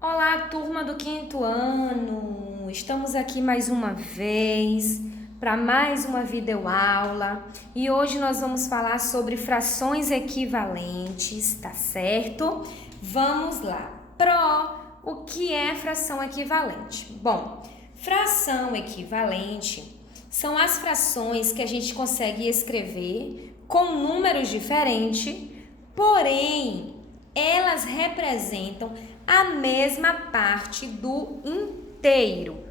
Olá, turma do quinto ano! Estamos aqui mais uma vez para mais uma videoaula e hoje nós vamos falar sobre frações equivalentes, tá certo? Vamos lá. O que é fração equivalente? Bom, fração equivalente são as frações que a gente consegue escrever com números diferentes, porém elas representam a mesma parte do inteiro.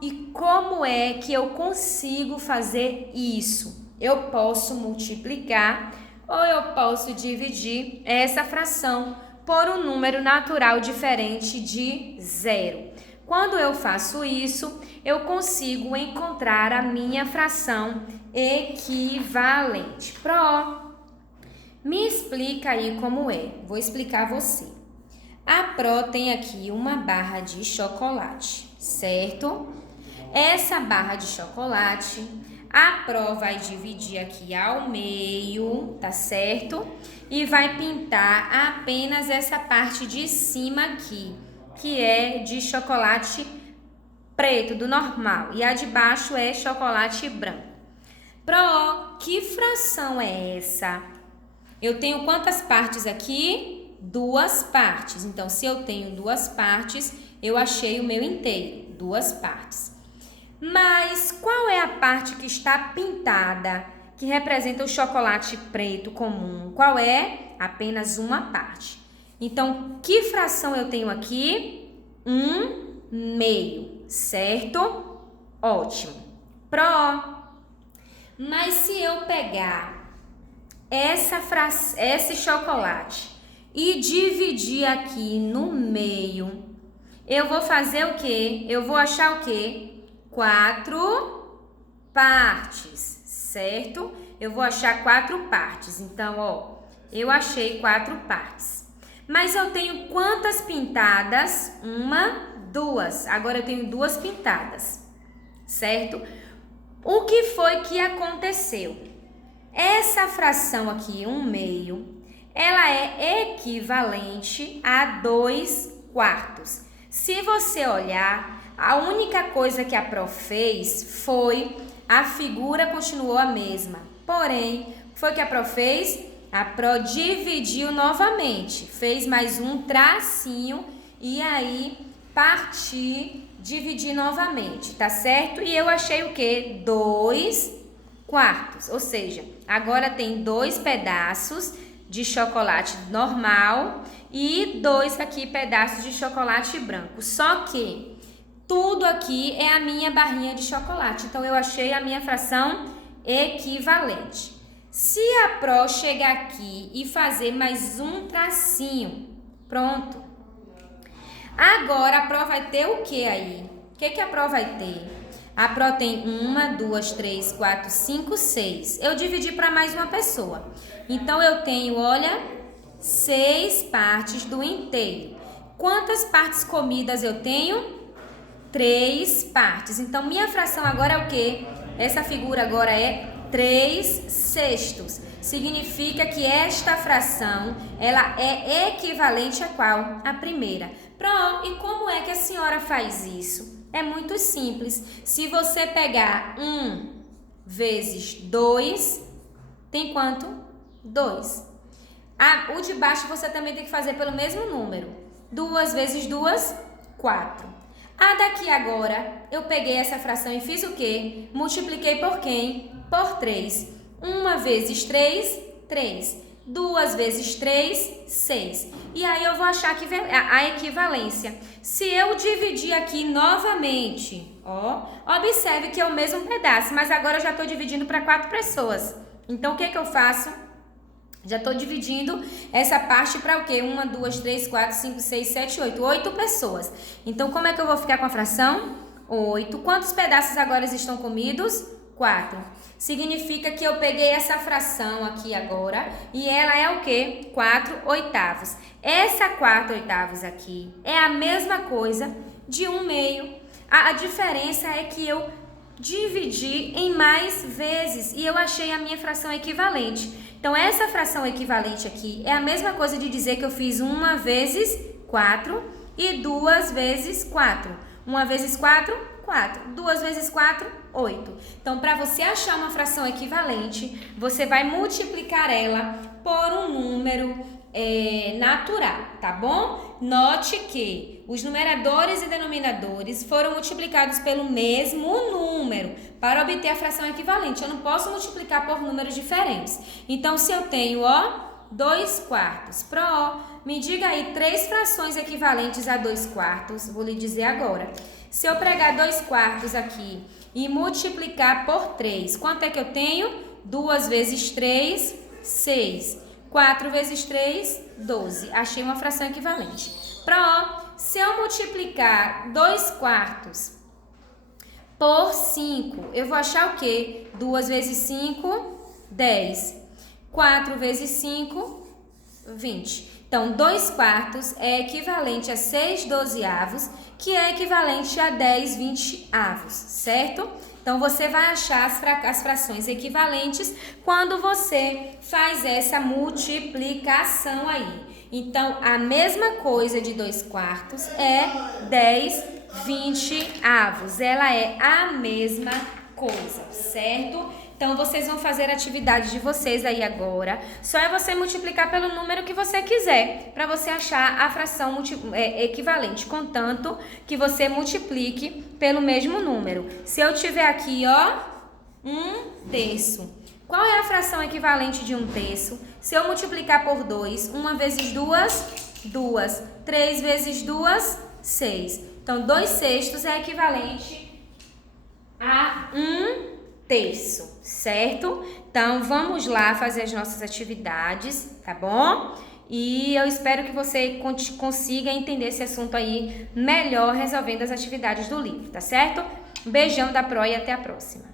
E como é que eu consigo fazer isso? Eu posso multiplicar ou eu posso dividir essa fração por um número natural diferente de zero. Quando eu faço isso, eu consigo encontrar a minha fração equivalente. Me explica aí como é. Vou explicar a você. A Pro tem aqui uma barra de chocolate, certo? Essa barra de chocolate, a Pro vai dividir aqui ao meio, tá certo? E vai pintar apenas essa parte de cima aqui, que é de chocolate preto, do normal. E a de baixo é chocolate branco. Pro, que fração é essa? Eu tenho quantas partes aqui? Duas partes. Então, se eu tenho duas partes, eu achei o meu inteiro. Duas partes. Mas qual é a parte que está pintada, que representa o chocolate preto comum? Qual é? Apenas uma parte. Então, que fração eu tenho aqui? 1/2, certo? Ótimo. Mas se eu pegar esse chocolate e dividir aqui no meio, eu vou fazer o quê? Eu vou achar o quê? 4 partes, certo? Eu vou achar 4 partes. Então, ó, eu achei 4 partes. Mas eu tenho quantas pintadas? 1, 2. Agora eu tenho 2 pintadas, certo? O que foi que aconteceu? Essa fração aqui, 1/2, ela é equivalente a 2/4. Se você olhar, a única coisa que a Pro fez foi, a figura continuou a mesma. Porém, foi que a Pro fez? A Pro dividiu novamente, fez mais um tracinho e aí dividir novamente, tá certo? E eu achei o quê? 2/4, ou seja, agora tem 2 pedaços de chocolate normal e 2 aqui pedaços de chocolate branco. Só que tudo aqui é a minha barrinha de chocolate, então eu achei a minha fração equivalente. Se a Pro chegar aqui e fazer mais um tracinho, pronto. Agora a Pro vai ter o que aí? O que a Pro vai ter? A Pro tem 1, 2, 3, 4, 5, 6. Eu dividi para mais uma pessoa. Então, eu tenho, olha, 6 partes do inteiro. Quantas partes comidas eu tenho? 3 partes. Então, minha fração agora é o quê? Essa figura agora é 3/6. Significa que esta fração, ela é equivalente a qual? A primeira. Pro, e como é que a senhora faz isso? É muito simples. Se você pegar 1 vezes 2, tem quanto? 2. O de baixo você também tem que fazer pelo mesmo número. 2 vezes 2, 4. A daqui agora, eu peguei essa fração e fiz o quê? Multipliquei por quem? Por 3. 1 vezes 3, 3. 2 vezes 3, 6. E aí eu vou achar a equivalência. Se eu dividir aqui novamente, ó, observe que é o mesmo pedaço, mas agora eu já estou dividindo para 4 pessoas. Então, o que eu faço? Já estou dividindo essa parte para o quê? 1, 2, 3, 4, 5, 6, 7, 8. 8 pessoas. Então, como é que eu vou ficar com a fração? 8. Quantos pedaços agora estão comidos? 4. Significa que eu peguei essa fração aqui agora e ela é o quê? 4/8. Essa 4/8 aqui é a mesma coisa de 1/2. A diferença é que eu dividi em mais vezes e eu achei a minha fração equivalente. Então, essa fração equivalente aqui é a mesma coisa de dizer que eu fiz 1 vezes 4 e 2 vezes 4. 1 vezes 4, 4. 2 vezes 4, 8. Então, para você achar uma fração equivalente, você vai multiplicar ela por um número natural, tá bom? Note que os numeradores e denominadores foram multiplicados pelo mesmo número para obter a fração equivalente. Eu não posso multiplicar por números diferentes. Então, se eu tenho, 2 quartos. Me diga aí 3 frações equivalentes a 2 quartos. Vou lhe dizer agora. Se eu pregar 2 quartos aqui e multiplicar por 3, quanto é que eu tenho? 2 vezes 3, 6. 4 vezes 3, 12. Achei uma fração equivalente. Se eu multiplicar 2 quartos por 5, eu vou achar o quê? 2 vezes 5, 10. 4 vezes 5, 20. Então, 2 quartos é equivalente a 6 dozeavos, que é equivalente a 10 vinteavos, certo? Então, você vai achar as frações equivalentes quando você faz essa multiplicação aí. Então, a mesma coisa de 2 quartos é 10 vinteavos. Ela é a mesma coisa, certo? Então, vocês vão fazer a atividade de vocês aí agora. Só é você multiplicar pelo número que você quiser, para você achar a fração equivalente, contanto que você multiplique pelo mesmo número. Se eu tiver aqui, 1 terço. Qual é a fração equivalente de 1 terço? Se eu multiplicar por 2, 1 vezes 2, 2. 3 vezes 2, 6. Então, 2 sextos é equivalente a 1 terço, certo? Então, vamos lá fazer as nossas atividades, tá bom? E eu espero que você consiga entender esse assunto aí melhor resolvendo as atividades do livro, tá certo? Um beijão da Pro e até a próxima.